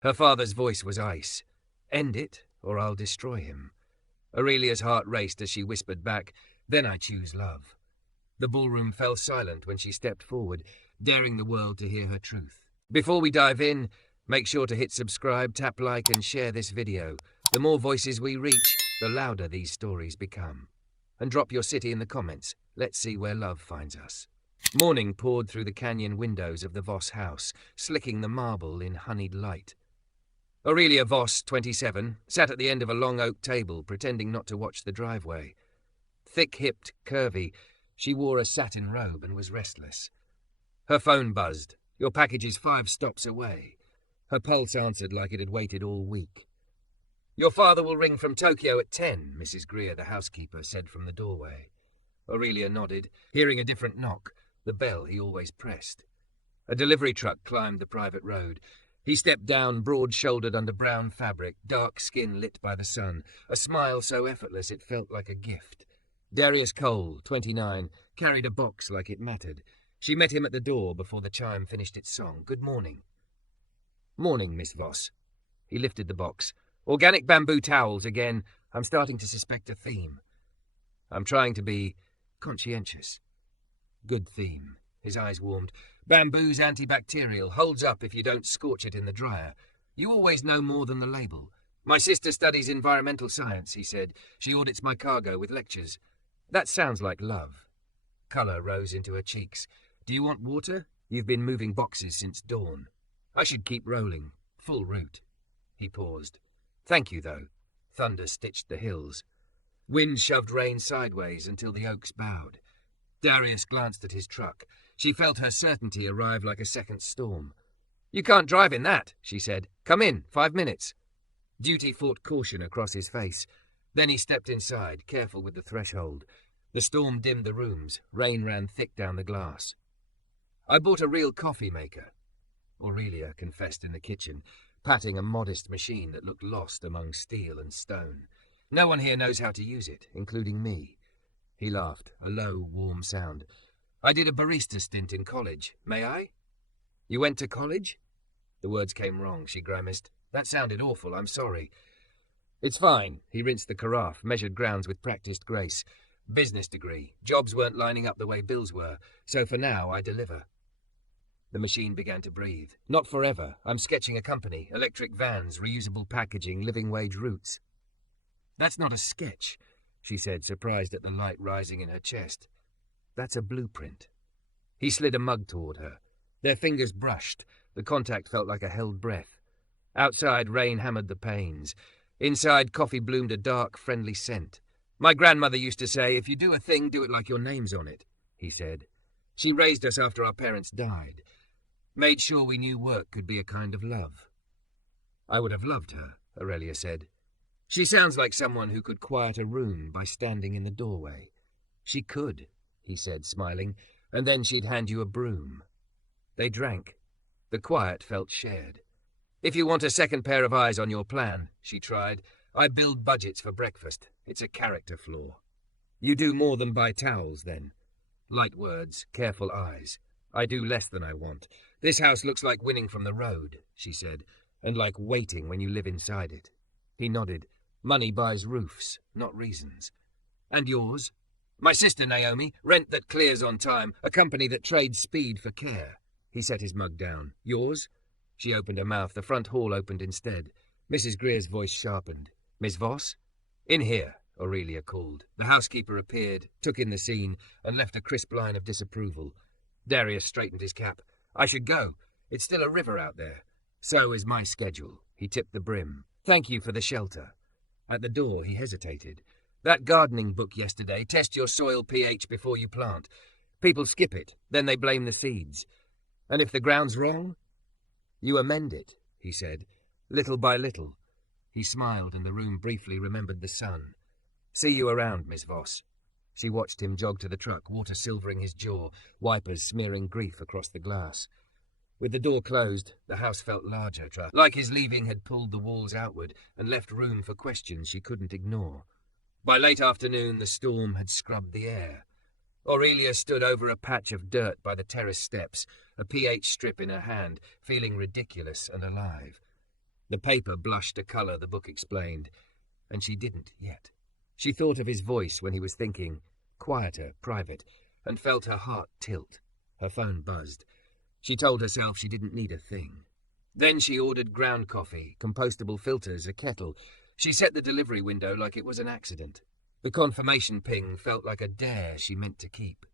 Her father's voice was ice. End it, or I'll destroy him. Aurelia's heart raced as she whispered back, Then I choose love. The ballroom fell silent when she stepped forward, daring the world to hear her truth. Before we dive in, make sure to hit subscribe, tap like, and share this video. The more voices we reach, the louder these stories become. And drop your city in the comments. Let's see where love finds us. Morning poured through the canyon windows of the Voss house, slicking the marble in honeyed light. Aurelia Voss, 27, sat at the end of a long oak table, pretending not to watch the driveway. Thick-hipped, curvy, she wore a satin robe and was restless. Her phone buzzed. Your package is 5 stops away. Her pulse answered like it had waited all week. Your father will ring from Tokyo at 10, Mrs. Greer, the housekeeper, said from the doorway. Aurelia nodded, hearing a different knock, the bell he always pressed. A delivery truck climbed the private road. He stepped down, broad-shouldered under brown fabric, dark skin lit by the sun, a smile so effortless it felt like a gift. Darius Cole, 29, carried a box like it mattered. She met him at the door before the chime finished its song. Good morning. Morning, Miss Voss. He lifted the box. Organic bamboo towels again. I'm starting to suspect a theme. I'm trying to be conscientious. Good theme. His eyes warmed. Bamboo's antibacterial, holds up if you don't scorch it in the dryer. You always know more than the label. My sister studies environmental science, he said. She audits my cargo with lectures. That sounds like love. Colour rose into her cheeks. Do you want water? You've been moving boxes since dawn. I should keep rolling. Full route. He paused. Thank you, though. Thunder stitched the hills. Wind shoved rain sideways until the oaks bowed. Darius glanced at his truck. She felt her certainty arrive like a second storm. You can't drive in that, she said. Come in, 5 minutes. Duty fought caution across his face. Then he stepped inside, careful with the threshold. The storm dimmed the rooms. Rain ran thick down the glass. I bought a real coffee maker, Aurelia confessed in the kitchen, patting a modest machine that looked lost among steel and stone. No one here knows how to use it, including me. He laughed, a low, warm sound. I did a barista stint in college. May I? You went to college? The words came wrong, she grimaced. That sounded awful, I'm sorry. It's fine. He rinsed the carafe, measured grounds with practiced grace. Business degree. Jobs weren't lining up the way bills were, so for now I deliver. The machine began to breathe. Not forever. I'm sketching a company. Electric vans, reusable packaging, living wage routes. That's not a sketch, she said, surprised at the light rising in her chest. That's a blueprint. He slid a mug toward her. Their fingers brushed. The contact felt like a held breath. Outside, rain hammered the panes. Inside, coffee bloomed a dark, friendly scent. My grandmother used to say, if you do a thing, do it like your name's on it, he said. She raised us after our parents died. Made sure we knew work could be a kind of love. I would have loved her, Aurelia said. She sounds like someone who could quiet a room by standing in the doorway. She could, he said, smiling, and then she'd hand you a broom. They drank. The quiet felt shared. If you want a second pair of eyes on your plan, she tried, I build budgets for breakfast. It's a character flaw. You do more than buy towels, then. Light words, careful eyes. I do less than I want. This house looks like winning from the road, she said, and like waiting when you live inside it. He nodded. Money buys roofs, not reasons. And yours? My sister Naomi, rent that clears on time, a company that trades speed for care. He set his mug down. Yours? She opened her mouth. The front hall opened instead. Mrs. Greer's voice sharpened. Miss Voss? In here, Aurelia called. The housekeeper appeared, took in the scene, and left a crisp line of disapproval. Darius straightened his cap. I should go. It's still a river out there. So is my schedule. He tipped the brim. Thank you for the shelter. At the door, he hesitated. That gardening book yesterday, test your soil pH before you plant. People skip it, then they blame the seeds. And if the ground's wrong? You amend it, he said, little by little. He smiled, and the room briefly remembered the sun. See you around, Miss Voss. She watched him jog to the truck, water silvering his jaw, wipers smearing grief across the glass. With the door closed, the house felt larger, like his leaving had pulled the walls outward and left room for questions she couldn't ignore. By late afternoon, the storm had scrubbed the air. Aurelia stood over a patch of dirt by the terrace steps, a pH strip in her hand, feeling ridiculous and alive. The paper blushed a colour the book explained, and she didn't yet. She thought of his voice when he was thinking, quieter, private, and felt her heart tilt. Her phone buzzed. She told herself she didn't need a thing. Then she ordered ground coffee, compostable filters, a kettle. She set the delivery window like it was an accident. The confirmation ping felt like a dare she meant to keep.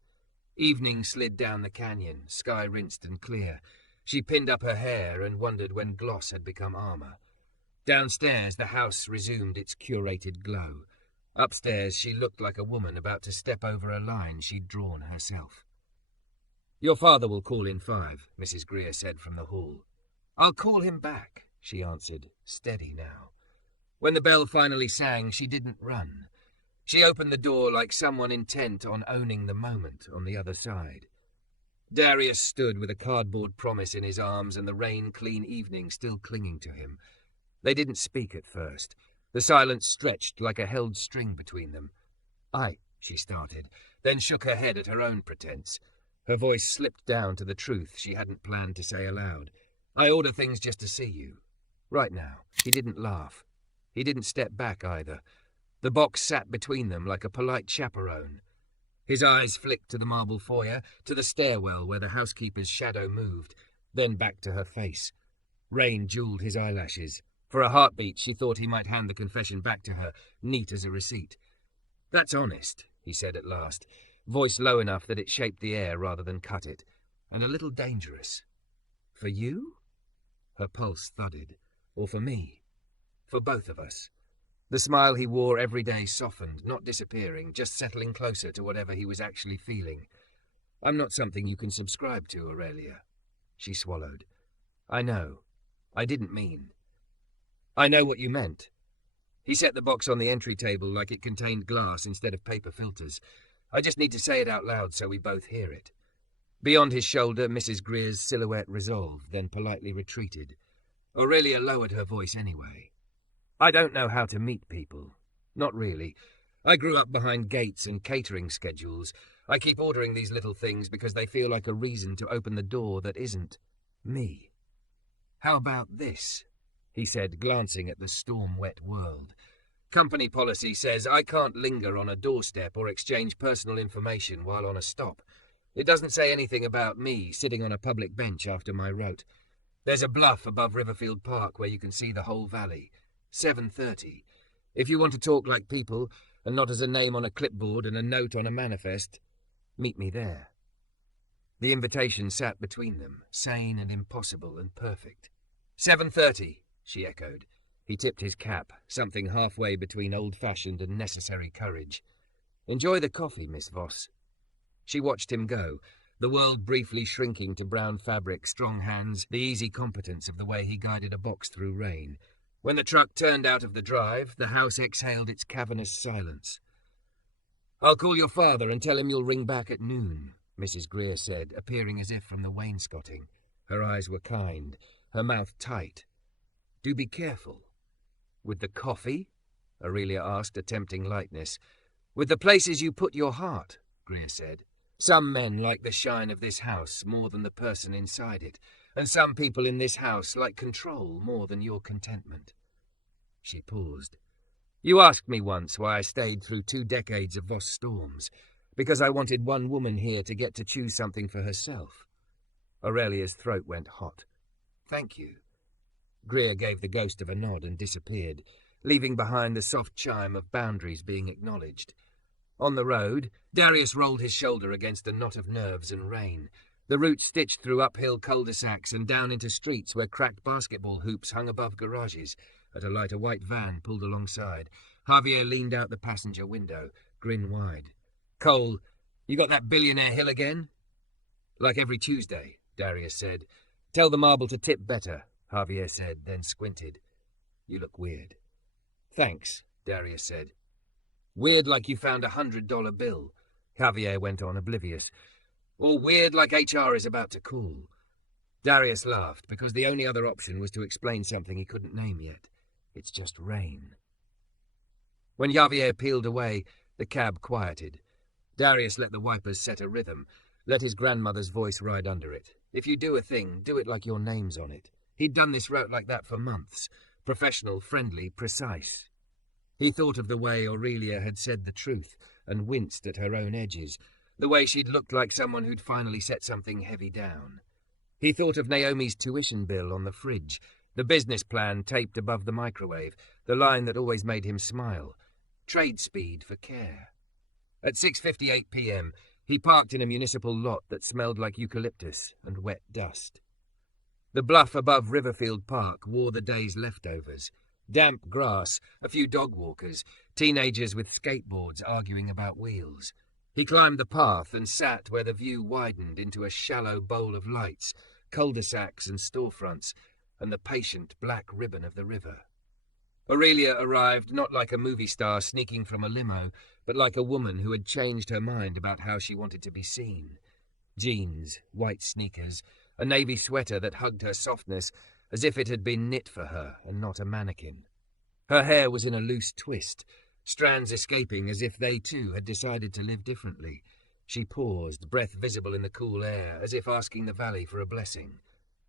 Evening slid down the canyon, sky rinsed and clear. She pinned up her hair and wondered when gloss had become armour. Downstairs, the house resumed its curated glow. Upstairs, she looked like a woman about to step over a line she'd drawn herself. "Your father will call in 5, Mrs. Greer said from the hall. "I'll call him back," she answered, steady now. When the bell finally sang, she didn't run. She opened the door like someone intent on owning the moment on the other side. Darius stood with a cardboard promise in his arms and the rain-clean evening still clinging to him. They didn't speak at first. The silence stretched like a held string between them. She started, then shook her head at her own pretense. Her voice slipped down to the truth she hadn't planned to say aloud. "I order things just to see you. Right now." He didn't laugh. He didn't step back either. The box sat between them like a polite chaperone. His eyes flicked to the marble foyer, to the stairwell where the housekeeper's shadow moved, then back to her face. Rain jeweled his eyelashes. For a heartbeat, she thought he might hand the confession back to her, neat as a receipt. "That's honest," he said at last, voice low enough that it shaped the air rather than cut it, "and a little dangerous. For you?" Her pulse thudded. "Or for me? For both of us?" The smile he wore every day softened, not disappearing, just settling closer to whatever he was actually feeling. "I'm not something you can subscribe to, Aurelia." She swallowed. "I know. I didn't mean." "I know what you meant." He set the box on the entry table like it contained glass instead of paper filters. "I just need to say it out loud so we both hear it." Beyond his shoulder, Mrs. Greer's silhouette resolved, then politely retreated. Aurelia lowered her voice anyway. "I don't know how to meet people. Not really. I grew up behind gates and catering schedules. I keep ordering these little things because they feel like a reason to open the door that isn't me. How about this?" he said, glancing at the storm-wet world. "Company policy says I can't linger on a doorstep or exchange personal information while on a stop. It doesn't say anything about me sitting on a public bench after my rote. There's a bluff above Riverfield Park where you can see the whole valley. 7:30. If you want to talk like people, and not as a name on a clipboard and a note on a manifest, meet me there." The invitation sat between them, sane and impossible and perfect. 7:30, she echoed. He tipped his cap, something halfway between old-fashioned and necessary courage. "Enjoy the coffee, Miss Voss." She watched him go, the world briefly shrinking to brown fabric, strong hands, the easy competence of the way he guided a box through rain. When the truck turned out of the drive, the house exhaled its cavernous silence. "I'll call your father and tell him you'll ring back at noon," Mrs. Greer said, appearing as if from the wainscoting. Her eyes were kind, her mouth tight. "Do be careful." "With the coffee?" Aurelia asked, attempting lightness. "With the places you put your heart," Greer said. "Some men like the shine of this house more than the person inside it, and some people in this house like control more than your contentment." She paused. "You asked me once why I stayed through 2 decades of Voss storms, because I wanted one woman here to get to choose something for herself." Aurelia's throat went hot. "Thank you." Greer gave the ghost of a nod and disappeared, leaving behind the soft chime of boundaries being acknowledged. On the road, Darius rolled his shoulder against a knot of nerves and rain. The route stitched through uphill cul-de-sacs and down into streets where cracked basketball hoops hung above garages. At a light, a white van pulled alongside. Javier leaned out the passenger window, grin wide. "Cole, you got that Billionaire Hill again?" "Like every Tuesday," Darius said. "Tell the marble to tip better," Javier said, then squinted. "You look weird." "Thanks," Darius said. "Weird like you found $100 bill," Javier went on, oblivious. "Or weird like HR is about to call." Darius laughed, because the only other option was to explain something he couldn't name yet. "It's just rain." When Javier peeled away, the cab quieted. Darius let the wipers set a rhythm, let his grandmother's voice ride under it. "If you do a thing, do it like your name's on it." He'd done this route like that for months. Professional, friendly, precise. He thought of the way Aurelia had said the truth and winced at her own edges, the way she'd looked like someone who'd finally set something heavy down. He thought of Naomi's tuition bill on the fridge, the business plan taped above the microwave, the line that always made him smile. Trade speed for care. At 6:58 p.m, he parked in a municipal lot that smelled like eucalyptus and wet dust. The bluff above Riverfield Park wore the day's leftovers. Damp grass, a few dog walkers, teenagers with skateboards arguing about wheels. He climbed the path and sat where the view widened into a shallow bowl of lights, cul-de-sacs and storefronts, and the patient black ribbon of the river. Aurelia arrived not like a movie star sneaking from a limo, but like a woman who had changed her mind about how she wanted to be seen. Jeans, white sneakers, a navy sweater that hugged her softness as if it had been knit for her and not a mannequin. Her hair was in a loose twist, strands escaping as if they too had decided to live differently. She paused, breath visible in the cool air, as if asking the valley for a blessing.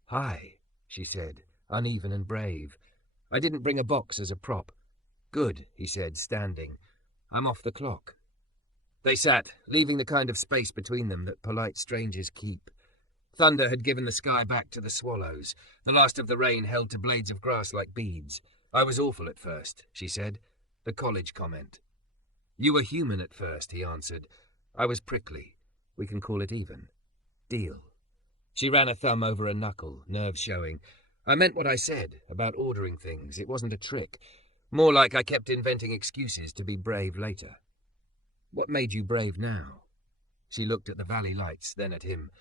"Hi," she said, uneven and brave. "I didn't bring a box as a prop." "Good," he said, standing. "I'm off the clock." They sat, leaving the kind of space between them that polite strangers keep. Thunder had given the sky back to the swallows. The last of the rain held to blades of grass like beads. "I was awful at first," she said. The college comment. "You were human at first," he answered. "I was prickly. We can call it even. Deal." She ran a thumb over a knuckle, nerves showing. "I meant what I said, about ordering things. It wasn't a trick. More like I kept inventing excuses to be brave later." "What made you brave now?" She looked at the valley lights, then at him.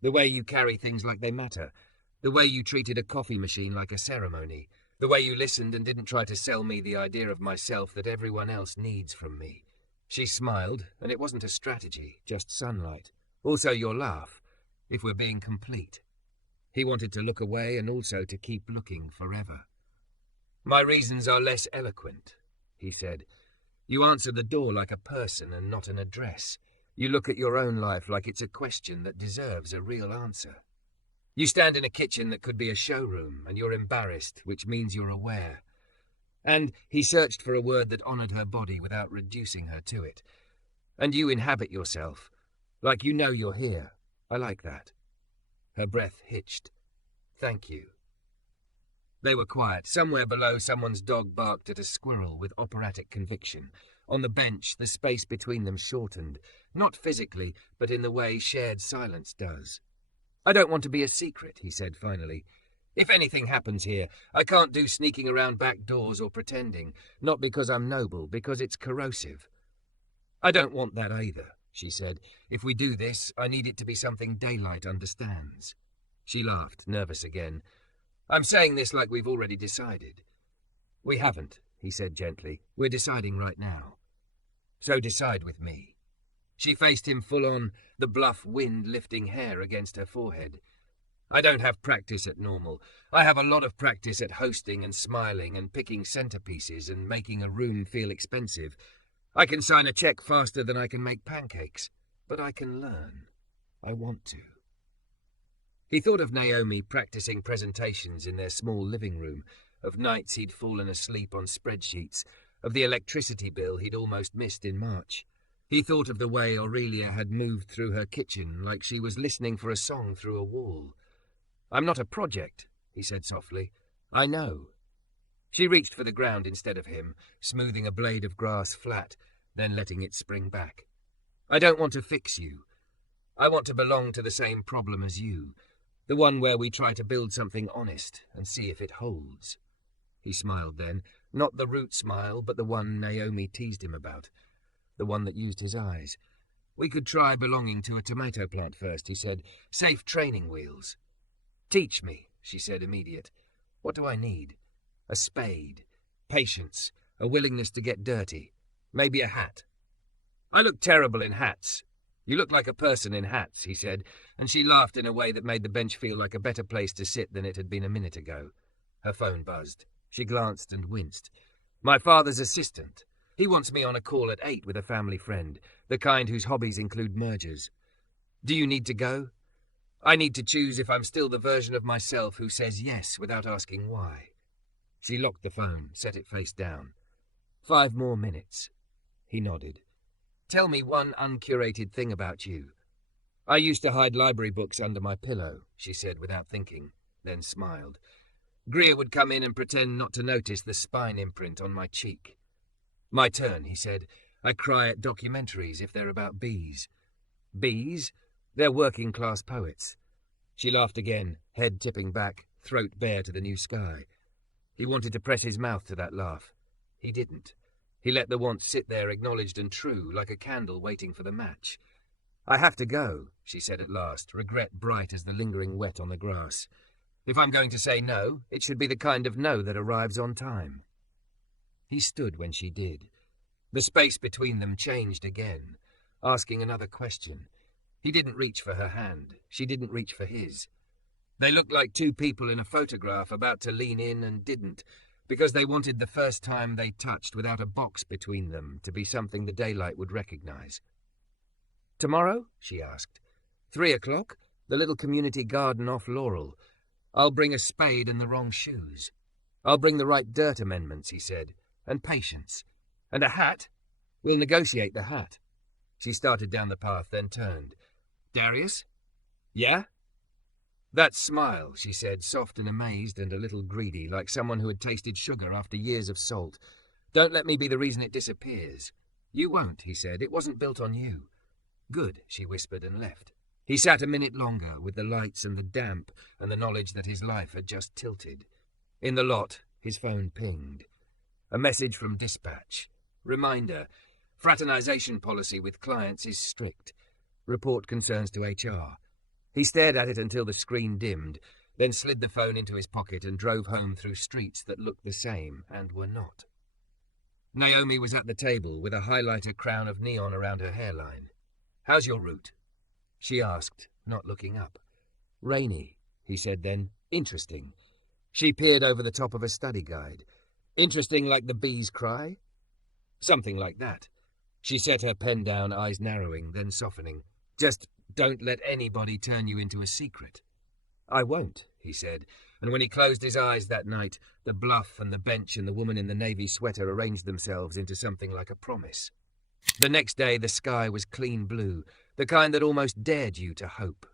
"The way you carry things like they matter. The way you treated a coffee machine like a ceremony. The way you listened and didn't try to sell me the idea of myself that everyone else needs from me." She smiled, and it wasn't a strategy, just sunlight. "Also your laugh, if we're being complete." He wanted to look away and also to keep looking forever. "My reasons are less eloquent," he said. "You answer the door like a person and not an address. You look at your own life like it's a question that deserves a real answer. You stand in a kitchen that could be a showroom, and you're embarrassed, which means you're aware." And he searched for a word that honored her body without reducing her to it. "And you inhabit yourself, like you know you're here. I like that." Her breath hitched. "Thank you." They were quiet. Somewhere below, someone's dog barked at a squirrel with operatic conviction. On the bench, the space between them shortened, not physically, but in the way shared silence does. "I don't want to be a secret," he said finally. "If anything happens here, I can't do sneaking around back doors or pretending, not because I'm noble, because it's corrosive." "I don't want that either," she said. "If we do this, I need it to be something daylight understands." She laughed, nervous again. "I'm saying this like we've already decided." "We haven't," he said gently. "We're deciding right now." "So decide with me." She faced him full on, the bluff wind lifting hair against her forehead. "I don't have practice at normal. I have a lot of practice at hosting and smiling and picking centerpieces and making a room feel expensive. I can sign a check faster than I can make pancakes. But I can learn. I want to." He thought of Naomi practicing presentations in their small living room, of nights he'd fallen asleep on spreadsheets, of the electricity bill he'd almost missed in March. He thought of the way Aurelia had moved through her kitchen like she was listening for a song through a wall. "I'm not a project," he said softly. "I know." She reached for the ground instead of him, smoothing a blade of grass flat, then letting it spring back. "I don't want to fix you. I want to belong to the same problem as you, the one where we try to build something honest and see if it holds." He smiled then, not the root smile, but the one Naomi teased him about. The one that used his eyes. "We could try belonging to a tomato plant first," he said. "Safe training wheels." "Teach me," she said, immediate. "What do I need?" "A spade. Patience. A willingness to get dirty. Maybe a hat." "I look terrible in hats." "You look like a person in hats," he said, and she laughed in a way that made the bench feel like a better place to sit than it had been a minute ago. Her phone buzzed. She glanced and winced. "My father's assistant. He wants me on a call at 8 with a family friend, the kind whose hobbies include mergers. Do you need to go?" I need to choose if I'm still the version of myself who says yes without asking why. She locked the phone, set it face down. 5 more minutes. He nodded. Tell me one uncurated thing about you. I used to hide library books under my pillow, she said without thinking, then smiled. Greer would come in and pretend not to notice the spine imprint on my cheek. My turn, he said. I cry at documentaries if they're about bees. Bees? They're working-class poets. She laughed again, head tipping back, throat bare to the new sky. He wanted to press his mouth to that laugh. He didn't. He let the want sit there acknowledged and true, like a candle waiting for the match. I have to go, she said at last, regret bright as the lingering wet on the grass. If I'm going to say no, it should be the kind of no that arrives on time. He stood when she did. The space between them changed again, asking another question. He didn't reach for her hand. She didn't reach for his. They looked like two people in a photograph about to lean in and didn't, because they wanted the first time they touched without a box between them to be something the daylight would recognize. Tomorrow? She asked. 3 o'clock? The little community garden off Laurel. I'll bring a spade and the wrong shoes. I'll bring the right dirt amendments, he said, and patience. And a hat? We'll negotiate the hat. She started down the path, then turned. Darius? Yeah? That smile, she said, soft and amazed and a little greedy, like someone who had tasted sugar after years of salt. Don't let me be the reason it disappears. You won't, he said. It wasn't built on you. Good, she whispered and left. He sat a minute longer, with the lights and the damp and the knowledge that his life had just tilted. In the lot, his phone pinged. A message from dispatch. Reminder, fraternization policy with clients is strict. Report concerns to HR. He stared at it until the screen dimmed, then slid the phone into his pocket and drove home through streets that looked the same and were not. Naomi was at the table with a highlighter crown of neon around her hairline. How's your route? She asked, not looking up. Rainy, he said then. Interesting. She peered over the top of a study guide. Interesting like the bees cry? Something like that. She set her pen down, eyes narrowing, then softening. Just don't let anybody turn you into a secret. I won't, he said, and when he closed his eyes that night, the bluff and the bench and the woman in the navy sweater arranged themselves into something like a promise. The next day the sky was clean blue, the kind that almost dared you to hope.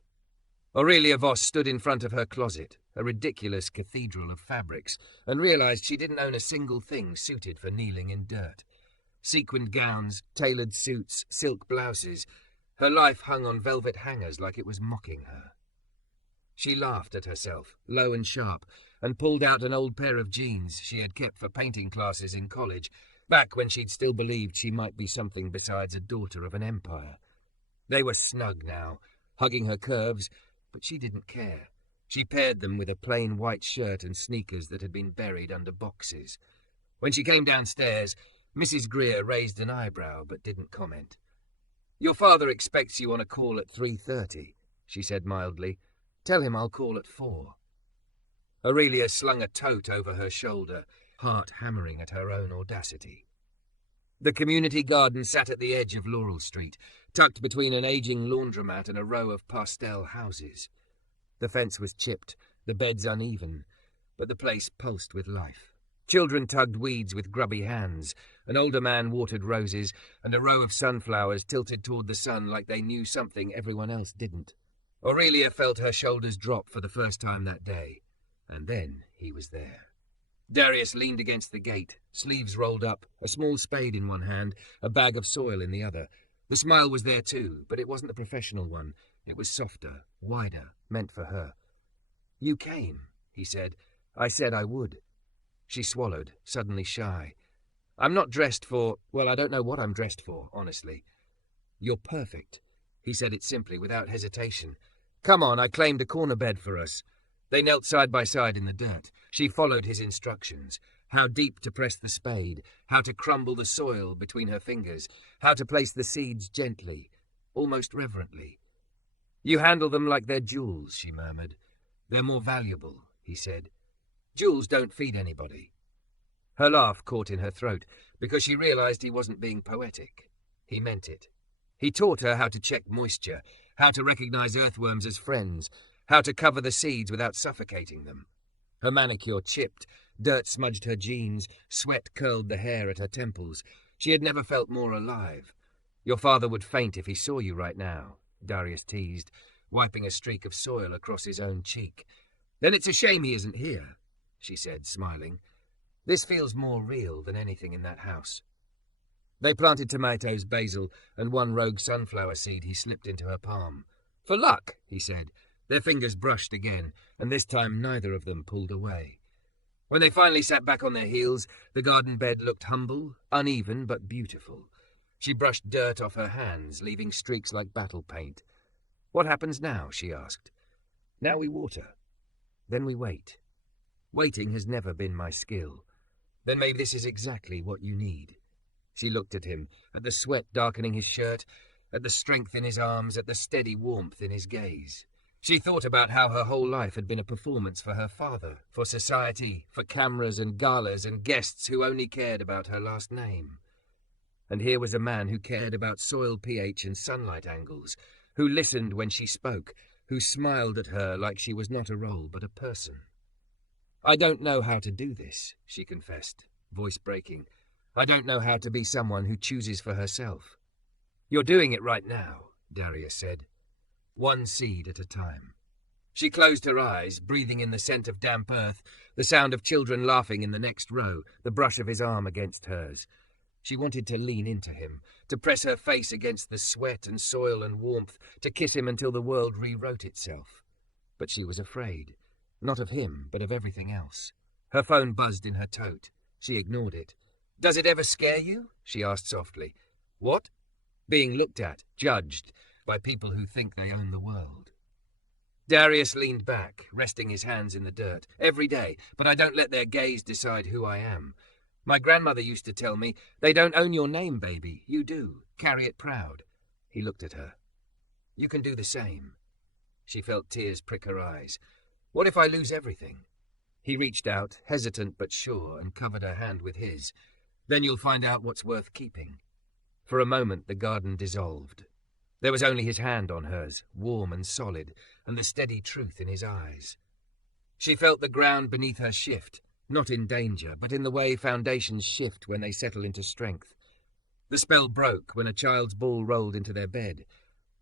Aurelia Voss stood in front of her closet, a ridiculous cathedral of fabrics, and realized she didn't own a single thing suited for kneeling in dirt. Sequined gowns, tailored suits, silk blouses. Her life hung on velvet hangers like it was mocking her. She laughed at herself, low and sharp, and pulled out an old pair of jeans she had kept for painting classes in college, back when she'd still believed she might be something besides a daughter of an empire. They were snug now, hugging her curves, but she didn't care. She paired them with a plain white shirt and sneakers that had been buried under boxes. When she came downstairs, Mrs. Greer raised an eyebrow but didn't comment. Your father expects you on a call at 3:30, she said mildly. Tell him I'll call at 4. Aurelia slung a tote over her shoulder, heart hammering at her own audacity. The community garden sat at the edge of Laurel Street, tucked between an aging laundromat and a row of pastel houses. The fence was chipped, the beds uneven, but the place pulsed with life. Children tugged weeds with grubby hands, an older man watered roses, and a row of sunflowers tilted toward the sun like they knew something everyone else didn't. Aurelia felt her shoulders drop for the first time that day, and then he was there. Darius leaned against the gate, sleeves rolled up, a small spade in one hand, a bag of soil in the other. The smile was there too, but it wasn't the professional one. It was softer, wider, meant for her. You came, he said. I said I would. She swallowed, suddenly shy. I'm not dressed for... Well, I don't know what I'm dressed for, honestly. You're perfect. He said it simply, without hesitation. Come on, I claimed a corner bed for us. They knelt side by side in the dirt. She followed his instructions. How deep to press the spade, how to crumble the soil between her fingers, how to place the seeds gently, almost reverently. You handle them like they're jewels, she murmured. They're more valuable, he said. Jewels don't feed anybody. Her laugh caught in her throat, because she realized he wasn't being poetic. He meant it. He taught her how to check moisture, how to recognize earthworms as friends, how to cover the seeds without suffocating them. Her manicure chipped, dirt smudged her jeans, sweat curled the hair at her temples. She had never felt more alive. "Your father would faint if he saw you right now," Darius teased, wiping a streak of soil across his own cheek. "Then it's a shame he isn't here," she said, smiling. "This feels more real than anything in that house." They planted tomatoes, basil, and one rogue sunflower seed he slipped into her palm. "For luck," he said. Their fingers brushed again, and this time neither of them pulled away. When they finally sat back on their heels, the garden bed looked humble, uneven, but beautiful. She brushed dirt off her hands, leaving streaks like battle paint. "What happens now?" she asked. "Now we water. Then we wait. Waiting has never been my skill. Then maybe this is exactly what you need." She looked at him, at the sweat darkening his shirt, at the strength in his arms, at the steady warmth in his gaze. She thought about how her whole life had been a performance for her father, for society, for cameras and galas and guests who only cared about her last name. And here was a man who cared about soil pH and sunlight angles, who listened when she spoke, who smiled at her like she was not a role but a person. "I don't know how to do this," she confessed, voice breaking. "I don't know how to be someone who chooses for herself." "You're doing it right now," Darius said. "One seed at a time." She closed her eyes, breathing in the scent of damp earth, the sound of children laughing in the next row, the brush of his arm against hers. She wanted to lean into him, to press her face against the sweat and soil and warmth, to kiss him until the world rewrote itself. But she was afraid, not of him, but of everything else. Her phone buzzed in her tote. She ignored it. "Does it ever scare you?" she asked softly. "What?" "Being looked at, judged, by people who think they own the world." Darius leaned back, resting his hands in the dirt. "Every day, but I don't let their gaze decide who I am. My grandmother used to tell me, they don't own your name, baby. You do. Carry it proud." He looked at her. "You can do the same." She felt tears prick her eyes. "What if I lose everything?" He reached out, hesitant but sure, and covered her hand with his. "Then you'll find out what's worth keeping." For a moment the garden dissolved. There was only his hand on hers, warm and solid, and the steady truth in his eyes. She felt the ground beneath her shift, not in danger, but in the way foundations shift when they settle into strength. The spell broke when a child's ball rolled into their bed.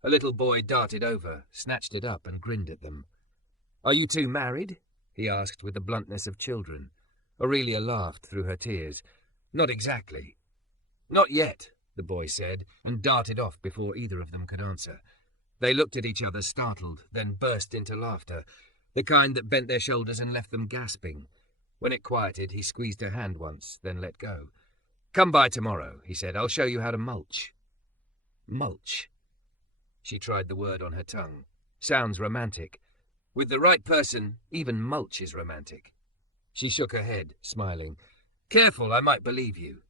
A little boy darted over, snatched it up, and grinned at them. "Are you two married?" he asked with the bluntness of children. Aurelia laughed through her tears. "Not exactly." "Not yet," the boy said, and darted off before either of them could answer. They looked at each other, startled, then burst into laughter, the kind that bent their shoulders and left them gasping. When it quieted, he squeezed her hand once, then let go. "Come by tomorrow," he said. "I'll show you how to mulch." Mulch. She tried the word on her tongue. Sounds romantic. With the right person, even mulch is romantic. She shook her head, smiling. "Careful, I might believe you."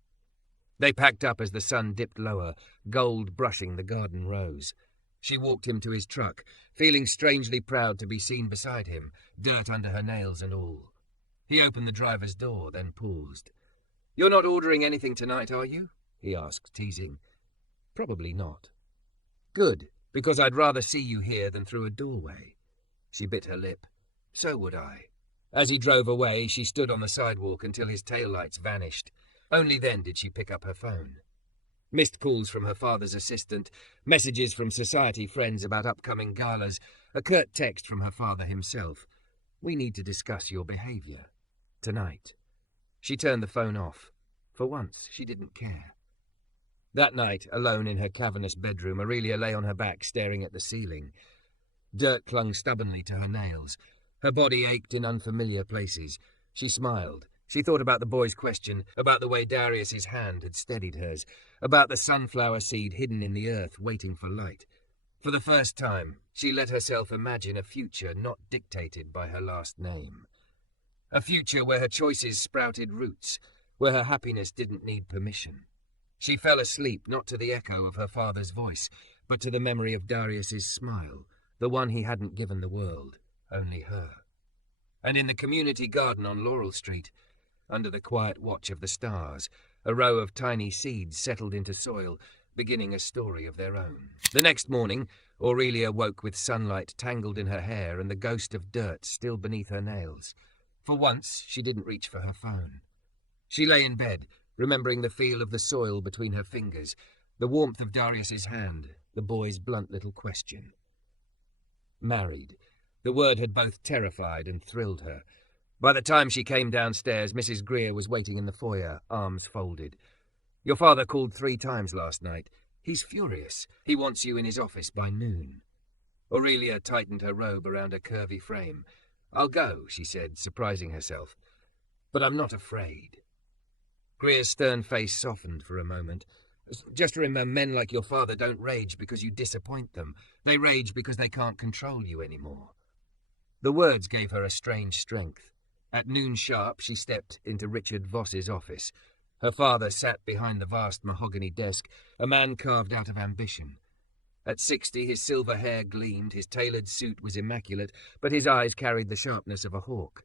They packed up as the sun dipped lower, gold brushing the garden rows. She walked him to his truck, feeling strangely proud to be seen beside him, dirt under her nails and all. He opened the driver's door, then paused. "You're not ordering anything tonight, are you?" he asked, teasing. "Probably not." "Good, because I'd rather see you here than through a doorway." She bit her lip. "So would I." As he drove away, she stood on the sidewalk until his taillights vanished. Only then did she pick up her phone. Missed calls from her father's assistant, messages from society friends about upcoming galas, a curt text from her father himself. "We need to discuss your behaviour. Tonight." She turned the phone off. For once, she didn't care. That night, alone in her cavernous bedroom, Aurelia lay on her back staring at the ceiling. Dirt clung stubbornly to her nails. Her body ached in unfamiliar places. She smiled. She thought about the boy's question, about the way Darius's hand had steadied hers, about the sunflower seed hidden in the earth waiting for light. For the first time, she let herself imagine a future not dictated by her last name. A future where her choices sprouted roots, where her happiness didn't need permission. She fell asleep not to the echo of her father's voice, but to the memory of Darius's smile, the one he hadn't given the world, only her. And in the community garden on Laurel Street, under the quiet watch of the stars, a row of tiny seeds settled into soil, beginning a story of their own. The next morning, Aurelia woke with sunlight tangled in her hair and the ghost of dirt still beneath her nails. For once, she didn't reach for her phone. She lay in bed, remembering the feel of the soil between her fingers, the warmth of Darius's hand, the boy's blunt little question. Married. The word had both terrified and thrilled her. By the time she came downstairs, Mrs. Greer was waiting in the foyer, arms folded. "Your father called 3 times last night. He's furious. He wants you in his office by noon." Aurelia tightened her robe around her curvy frame. "I'll go," she said, surprising herself. "But I'm not afraid." Greer's stern face softened for a moment. "Just remember, men like your father don't rage because you disappoint them. They rage because they can't control you anymore." The words gave her a strange strength. At noon sharp, she stepped into Richard Voss's office. Her father sat behind the vast mahogany desk, a man carved out of ambition. At 60, his silver hair gleamed, his tailored suit was immaculate, but his eyes carried the sharpness of a hawk.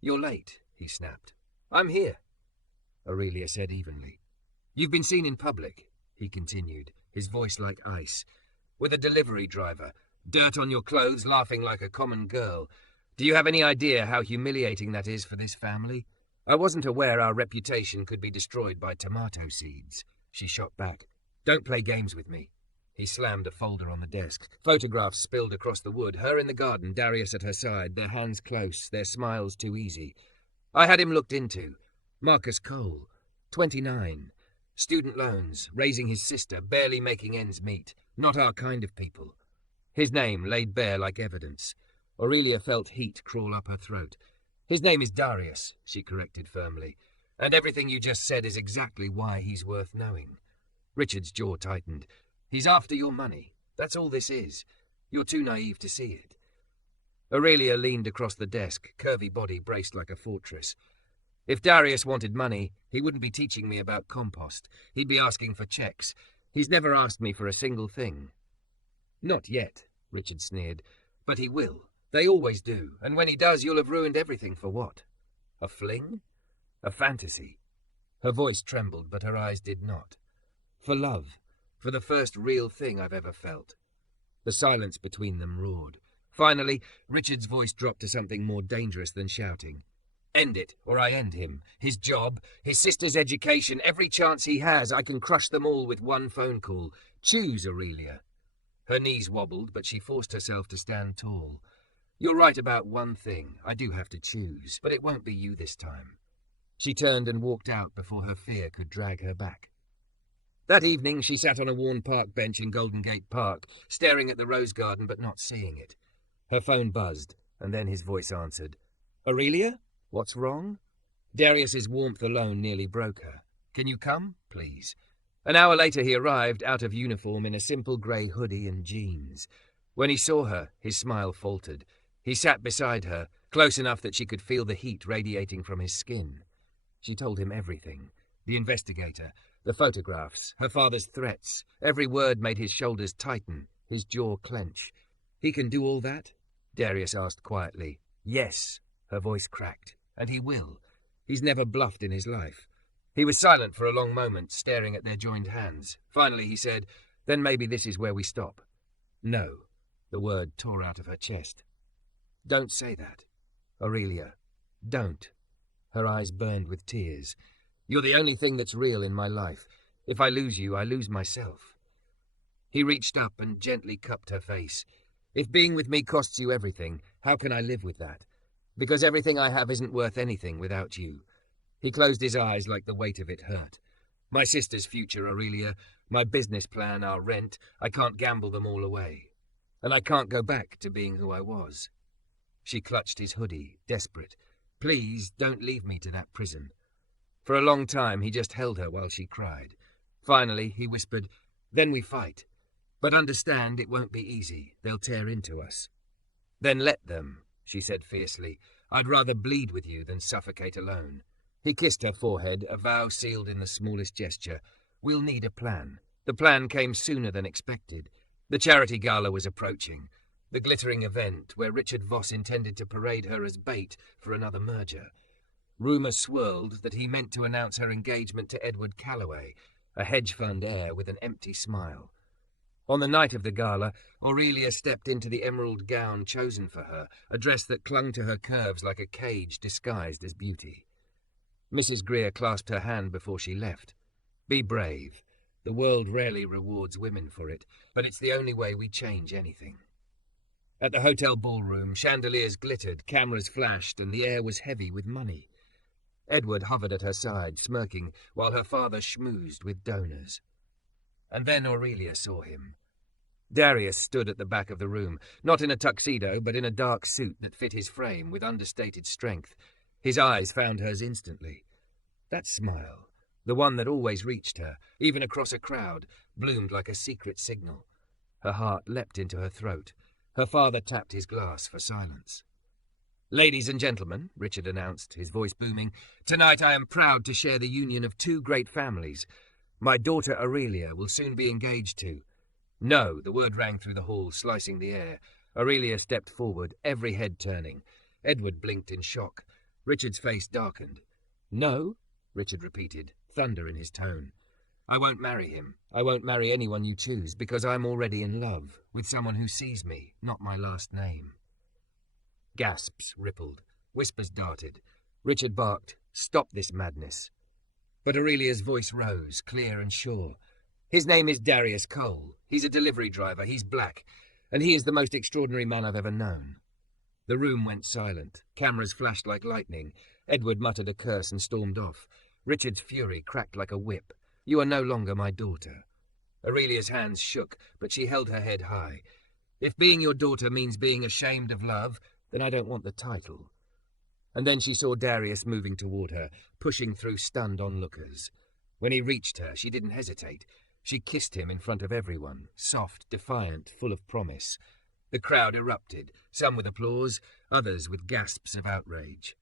"You're late," he snapped. "I'm here," Aurelia said evenly. "You've been seen in public," he continued, his voice like ice, "with a delivery driver, dirt on your clothes, laughing like a common girl. Do you have any idea how humiliating that is for this family? I wasn't aware our reputation could be destroyed by tomato seeds." She shot back. "Don't play games with me." He slammed a folder on the desk. Photographs spilled across the wood, her in the garden, Darius at her side, their hands close, their smiles too easy. "I had him looked into. Marcus Cole, 29. Student loans, raising his sister, barely making ends meet. Not our kind of people." His name laid bare like evidence. Aurelia felt heat crawl up her throat. "His name is Darius," she corrected firmly. "And everything you just said is exactly why he's worth knowing." Richard's jaw tightened. "He's after your money. That's all this is. You're too naive to see it." Aurelia leaned across the desk, curvy body braced like a fortress. "If Darius wanted money, he wouldn't be teaching me about compost. He'd be asking for checks. He's never asked me for a single thing." "Not yet," Richard sneered. "But he will. They always do. And when he does, you'll have ruined everything for what? A fling? A fantasy?" Her voice trembled, but her eyes did not. "For love. For the first real thing I've ever felt." The silence between them roared. Finally, Richard's voice dropped to something more dangerous than shouting. "End it, or I end him. His job, his sister's education, every chance he has, I can crush them all with one phone call. Choose, Aurelia." Her knees wobbled, but she forced herself to stand tall. "You're right about one thing. I do have to choose, but it won't be you this time." She turned and walked out before her fear could drag her back. That evening she sat on a worn park bench in Golden Gate Park, staring at the rose garden but not seeing it. Her phone buzzed, and then his voice answered. "Aurelia? What's wrong?" Darius's warmth alone nearly broke her. "Can you come, please?" An hour later he arrived, out of uniform, in a simple grey hoodie and jeans. When he saw her, his smile faltered. He sat beside her, close enough that she could feel the heat radiating from his skin. She told him everything. The investigator, the photographs, her father's threats. Every word made his shoulders tighten, his jaw clench. "He can do all that?" Darius asked quietly. "Yes," her voice cracked. "And he will. He's never bluffed in his life." He was silent for a long moment, staring at their joined hands. Finally he said, "Then maybe this is where we stop." "No." The word tore out of her chest. "Don't say that. Aurelia, don't." Her eyes burned with tears. "You're the only thing that's real in my life. If I lose you, I lose myself." He reached up and gently cupped her face. "If being with me costs you everything, how can I live with that? Because everything I have isn't worth anything without you." He closed his eyes like the weight of it hurt. "My sister's future, Aurelia, my business plan, our rent, I can't gamble them all away. And I can't go back to being who I was." She clutched his hoodie, desperate. "Please, don't leave me to that prison." For a long time he just held her while she cried. Finally he whispered, "Then we fight. But understand, it won't be easy. They'll tear into us." "Then let them," she said fiercely. "I'd rather bleed with you than suffocate alone." He kissed her forehead, a vow sealed in the smallest gesture. "We'll need a plan." The plan came sooner than expected. The charity gala was approaching, the glittering event where Richard Voss intended to parade her as bait for another merger. Rumour swirled that he meant to announce her engagement to Edward Calloway, a hedge fund heir with an empty smile. On the night of the gala, Aurelia stepped into the emerald gown chosen for her, a dress that clung to her curves like a cage disguised as beauty. Mrs. Greer clasped her hand before she left. Be brave. The world rarely rewards women for it, but it's the only way we change anything. At the hotel ballroom, chandeliers glittered, cameras flashed, and the air was heavy with money. Edward hovered at her side, smirking, while her father schmoozed with donors. And then Aurelia saw him. Darius stood at the back of the room, not in a tuxedo, but in a dark suit that fit his frame with understated strength. His eyes found hers instantly. That smile, the one that always reached her, even across a crowd, bloomed like a secret signal. Her heart leapt into her throat. Her father tapped his glass for silence. "Ladies and gentlemen," Richard announced, his voice booming, "tonight I am proud to share the union of two great families. My daughter Aurelia will soon be engaged to—" "No," the word rang through the hall, slicing the air. Aurelia stepped forward, every head turning. Edward blinked in shock. Richard's face darkened. "No?" Richard repeated, thunder in his tone. "I won't marry him. I won't marry anyone you choose, because I'm already in love, with someone who sees me, not my last name." Gasps rippled. Whispers darted. Richard barked, "Stop this madness." But Aurelia's voice rose, clear and sure. "His name is Darius Cole. He's a delivery driver. He's black. And he is the most extraordinary man I've ever known." The room went silent. Cameras flashed like lightning. Edward muttered a curse and stormed off. Richard's fury cracked like a whip. "You are no longer my daughter." Aurelia's hands shook, but she held her head high. "If being your daughter means being ashamed of love, then I don't want the title." And then she saw Darius moving toward her, pushing through stunned onlookers. When he reached her, she didn't hesitate. She kissed him in front of everyone, soft, defiant, full of promise. The crowd erupted, some with applause, others with gasps of outrage.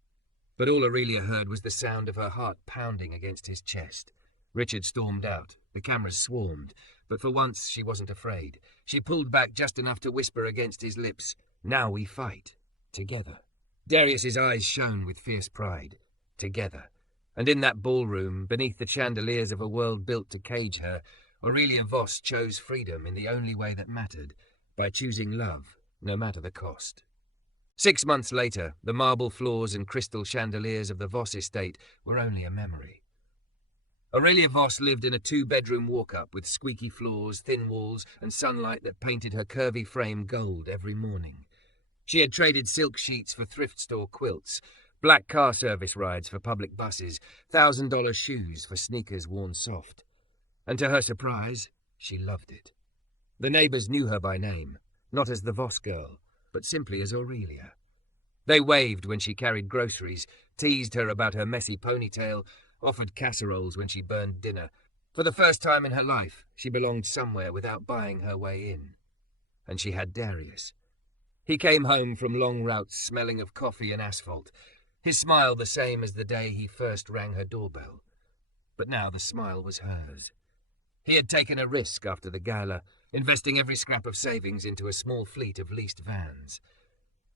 But all Aurelia heard was the sound of her heart pounding against his chest. Richard stormed out. The cameras swarmed, but for once she wasn't afraid. She pulled back just enough to whisper against his lips, "Now we fight. Together." Darius's eyes shone with fierce pride. Together. And in that ballroom, beneath the chandeliers of a world built to cage her, Aurelia Voss chose freedom in the only way that mattered, by choosing love, no matter the cost. 6 months later, the marble floors and crystal chandeliers of the Voss estate were only a memory. Aurelia Voss lived in a 2-bedroom walk-up with squeaky floors, thin walls, and sunlight that painted her curvy frame gold every morning. She had traded silk sheets for thrift store quilts, black car service rides for public buses, $1,000 shoes for sneakers worn soft. And to her surprise, she loved it. The neighbours knew her by name, not as the Voss girl, but simply as Aurelia. They waved when she carried groceries, teased her about her messy ponytail, offered casseroles when she burned dinner. For the first time in her life, she belonged somewhere without buying her way in. And she had Darius. He came home from long routes smelling of coffee and asphalt, his smile the same as the day he first rang her doorbell. But now the smile was hers. He had taken a risk after the gala, investing every scrap of savings into a small fleet of leased vans.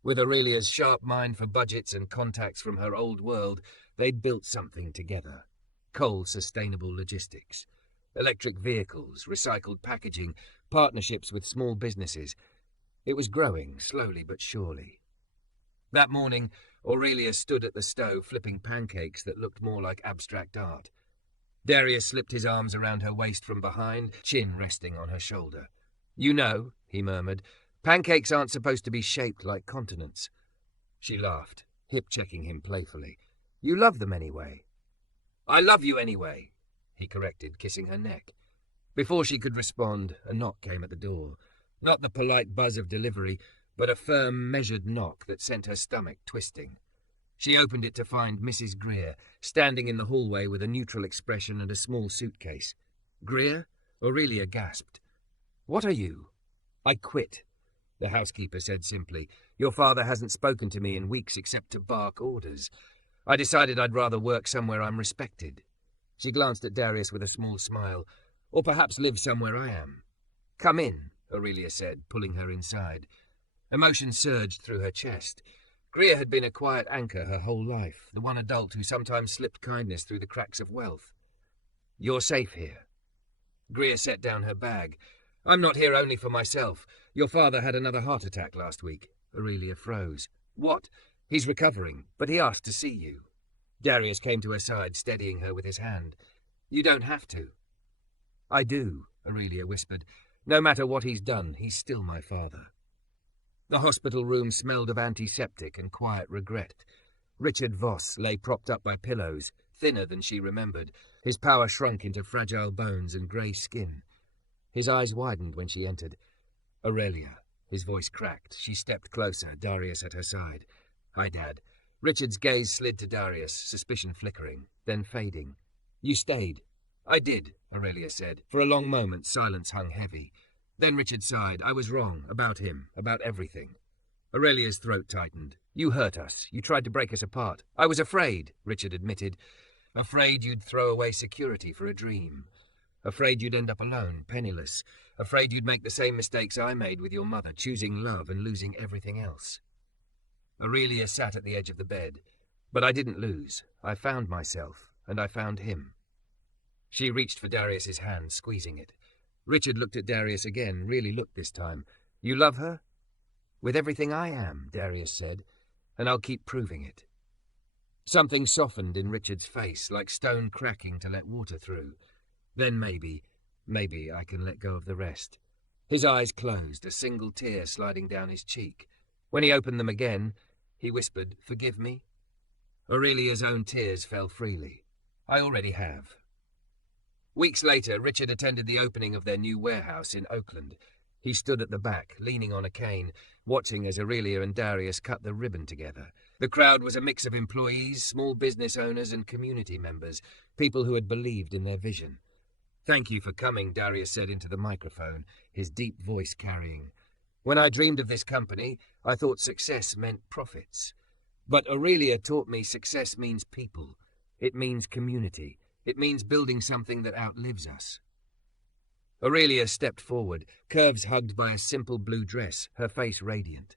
With Aurelia's sharp mind for budgets and contacts from her old world, they'd built something together. Coal sustainable logistics. Electric vehicles, recycled packaging, partnerships with small businesses. It was growing, slowly but surely. That morning, Aurelia stood at the stove flipping pancakes that looked more like abstract art. Darius slipped his arms around her waist from behind, chin resting on her shoulder. "You know," he murmured, "pancakes aren't supposed to be shaped like continents." She laughed, hip-checking him playfully. "You love them anyway." "I love you anyway," he corrected, kissing her neck. Before she could respond, a knock came at the door. Not the polite buzz of delivery, but a firm, measured knock that sent her stomach twisting. She opened it to find Mrs. Greer, standing in the hallway with a neutral expression and a small suitcase. "Greer?" Aurelia gasped. "What are you?" "I quit," the housekeeper said simply. "Your father hasn't spoken to me in weeks except to bark orders. I decided I'd rather work somewhere I'm respected." She glanced at Darius with a small smile. "Or perhaps live somewhere I am." "Come in," Aurelia said, pulling her inside. Emotion surged through her chest. Greer had been a quiet anchor her whole life, the one adult who sometimes slipped kindness through the cracks of wealth. "You're safe here." Greer set down her bag. I'm not here only for myself. Your father had another heart attack last week. Aurelia froze. What? He's recovering, but he asked to see you. Darius came to her side, steadying her with his hand. You don't have to. I do, Aurelia whispered. No matter what he's done, he's still my father. The hospital room smelled of antiseptic and quiet regret. Richard Voss lay propped up by pillows, thinner than she remembered. His power shrunk into fragile bones and grey skin. His eyes widened when she entered. Aurelia. His voice cracked. She stepped closer, Darius at her side. Hi, Dad. Richard's gaze slid to Darius, suspicion flickering, then fading. You stayed. I did, Aurelia said. For a long moment, silence hung heavy. Then Richard sighed. I was wrong, about him, about everything. Aurelia's throat tightened. You hurt us. You tried to break us apart. I was afraid, Richard admitted. Afraid you'd throw away security for a dream. Afraid you'd end up alone, penniless. Afraid you'd make the same mistakes I made with your mother, choosing love and losing everything else. Aurelia sat at the edge of the bed. But I didn't lose. I found myself, and I found him. She reached for Darius's hand, squeezing it. Richard looked at Darius again, really looked this time. You love her? With everything I am, Darius said, and I'll keep proving it. Something softened in Richard's face, like stone cracking to let water through. Then maybe I can let go of the rest. His eyes closed, a single tear sliding down his cheek. When he opened them again, he whispered, Forgive me? Aurelia's own tears fell freely. I already have. Weeks later, Richard attended the opening of their new warehouse in Oakland. He stood at the back, leaning on a cane, watching as Aurelia and Darius cut the ribbon together. The crowd was a mix of employees, small business owners, and community members, people who had believed in their vision. Thank you for coming, Darius said into the microphone, his deep voice carrying. When I dreamed of this company, I thought success meant profits. But Aurelia taught me success means people. It means community. It means building something that outlives us. Aurelia stepped forward, curves hugged by a simple blue dress, her face radiant.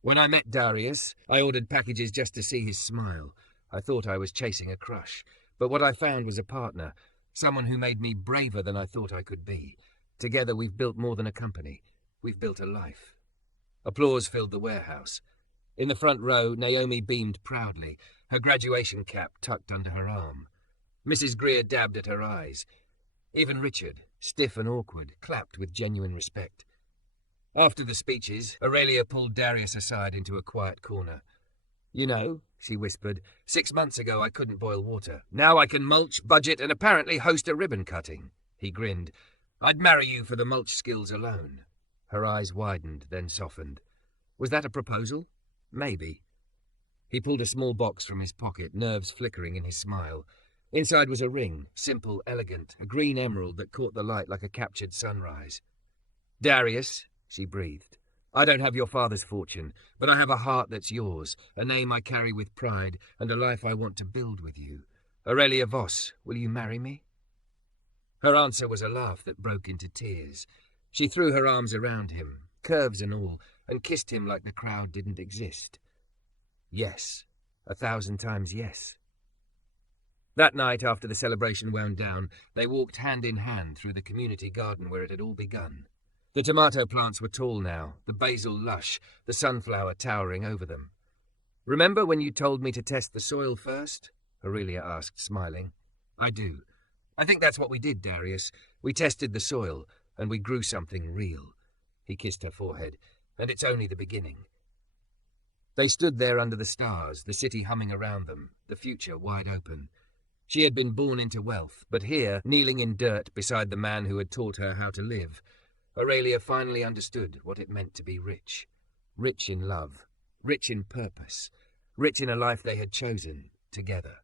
When I met Darius, I ordered packages just to see his smile. I thought I was chasing a crush, but what I found was a partner, someone who made me braver than I thought I could be. Together we've built more than a company. We've built a life. Applause filled the warehouse. In the front row, Naomi beamed proudly, her graduation cap tucked under her arm. Mrs. Greer dabbed at her eyes. Even Richard, stiff and awkward, clapped with genuine respect. After the speeches, Aurelia pulled Darius aside into a quiet corner. You know, she whispered, 6 months ago I couldn't boil water. Now I can mulch, budget, and apparently host a ribbon cutting. He grinned. I'd marry you for the mulch skills alone. Her eyes widened, then softened. Was that a proposal? Maybe. He pulled a small box from his pocket, nerves flickering in his smile. Inside was a ring, simple, elegant, a green emerald that caught the light like a captured sunrise. Darius, she breathed, I don't have your father's fortune, but I have a heart that's yours, a name I carry with pride, and a life I want to build with you. Aurelia Voss, will you marry me? Her answer was a laugh that broke into tears. She threw her arms around him, curves and all, and kissed him like the crowd didn't exist. Yes, 1,000 times yes. That night, after the celebration wound down, they walked hand in hand through the community garden where it had all begun. The tomato plants were tall now, the basil lush, the sunflower towering over them. Remember when you told me to test the soil first? Aurelia asked, smiling. I do. I think that's what we did, Darius. We tested the soil, and we grew something real. He kissed her forehead. And it's only the beginning. They stood there under the stars, the city humming around them, the future wide open. She had been born into wealth, but here, kneeling in dirt beside the man who had taught her how to live, Aurelia finally understood what it meant to be rich. Rich in love, rich in purpose, rich in a life they had chosen, together.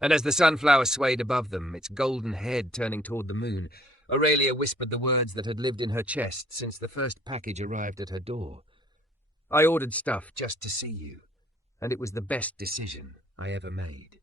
And as the sunflower swayed above them, its golden head turning toward the moon, Aurelia whispered the words that had lived in her chest since the first package arrived at her door. I ordered stuff just to see you, and it was the best decision I ever made.